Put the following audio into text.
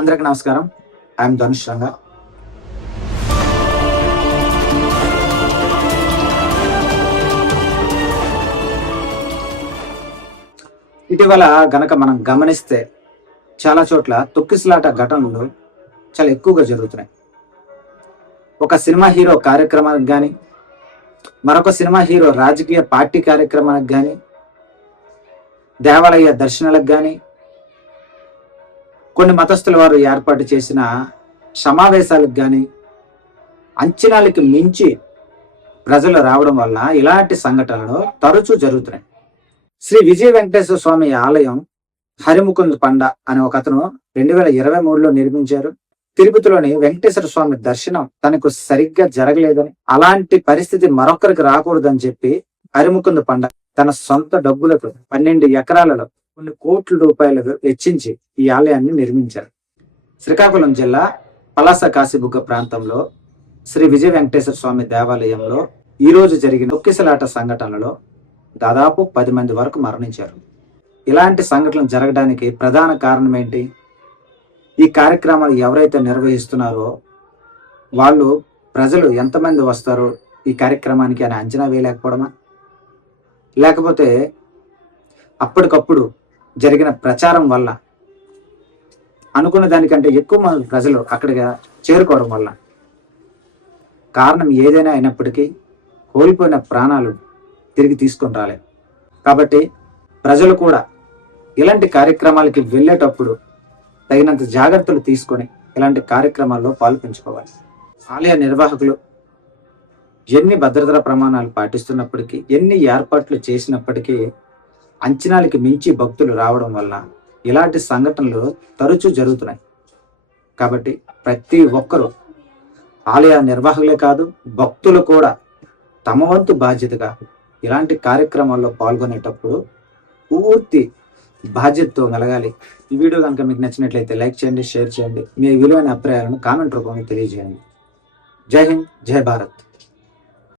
అందరికి నమస్కారం. ఐఎమ్ ధనుష్ రంగా. ఇటీవల గనక మనం గమనిస్తే చాలా చోట్ల తొక్కిసలాట ఘటనలు చాలా ఎక్కువగా జరుగుతున్నాయి. ఒక సినిమా హీరో కార్యక్రమానికి కానీ మరొక సినిమా హీరో రాజకీయ పార్టీ కార్యక్రమానికి కానీ దేవాలయ దర్శనాలకు కానీ కొన్ని మతస్థుల వారు ఏర్పాటు చేసిన సమావేశాలకు కానీ అంచనాలకి మించి ప్రజలు రావడం వల్ల ఇలాంటి సంఘటనలు తరచూ జరుగుతున్నాయి. శ్రీ విజయ వెంకటేశ్వర స్వామి ఆలయం హరిముకుంద్ పండ అనే ఒక అతను రెండు వేల ఇరవై మూడులో నిర్మించారు. తిరుపతిలోని వెంకటేశ్వర స్వామి దర్శనం తనకు సరిగ్గా జరగలేదని అలాంటి పరిస్థితి మరొకరికి రాకూడదని చెప్పి హరిముకుంద్ పండ తన సొంత డబ్బులకు పన్నెండు ఎకరాలలో కొన్ని కోట్ల రూపాయలు వెచ్చించి ఈ ఆలయాన్ని నిర్మించారు. శ్రీకాకుళం జిల్లా పలాస కాశీబుగ్గ ప్రాంతంలో శ్రీ విజయ వెంకటేశ్వర స్వామి దేవాలయంలో ఈరోజు జరిగిన ఒక్కిసలాట సంఘటనలో దాదాపు పది మంది వరకు మరణించారు. ఇలాంటి సంఘటనలు జరగడానికి ప్రధాన కారణం ఏంటి? ఈ కార్యక్రమాలు ఎవరైతే నిర్వహిస్తున్నారో వాళ్ళు ప్రజలు ఎంతమంది వస్తారో ఈ కార్యక్రమానికి అని అంచనా వేయలేకపోవడమా? లేకపోతే అప్పటికప్పుడు జరిగిన ప్రచారం వల్ల అనుకున్న దానికంటే ఎక్కువ మంది ప్రజలు అక్కడికి చేరుకోవడం వల్ల. కారణం ఏదైనా అయినప్పటికీ కోల్పోయిన ప్రాణాలు తిరిగి తీసుకొని రాలే కాబట్టి ప్రజలు కూడా ఇలాంటి కార్యక్రమాలకి వెళ్ళేటప్పుడు తగినంత జాగ్రత్తలు తీసుకొని ఇలాంటి కార్యక్రమాల్లో పాల్పంచుకోవాలి ఆలయ నిర్వాహకులు ఎన్ని భద్రతా ప్రమాణాలు పాటిస్తున్నప్పటికీ ఎన్ని ఏర్పాట్లు చేసినప్పటికీ అంచనాలకి మించి భక్తులు రావడం వల్ల ఇలాంటి సంఘటనలు తరచూ జరుగుతున్నాయి. కాబట్టి ప్రతి ఒక్కరూ ఆలయ నిర్వాహకులే కాదు భక్తులు కూడా తమ వంతు బాధ్యతగా ఇలాంటి కార్యక్రమాల్లో పాల్గొనేటప్పుడు పూర్తి బాధ్యతతో మెలగాలి. ఈ వీడియో కనుక మీకు నచ్చినట్లయితే లైక్ చేయండి షేర్ చేయండి. మీ విలువైన అభిప్రాయాలను కామెంట్ రూపంలో తెలియజేయండి. జై హింద్ జై భారత్.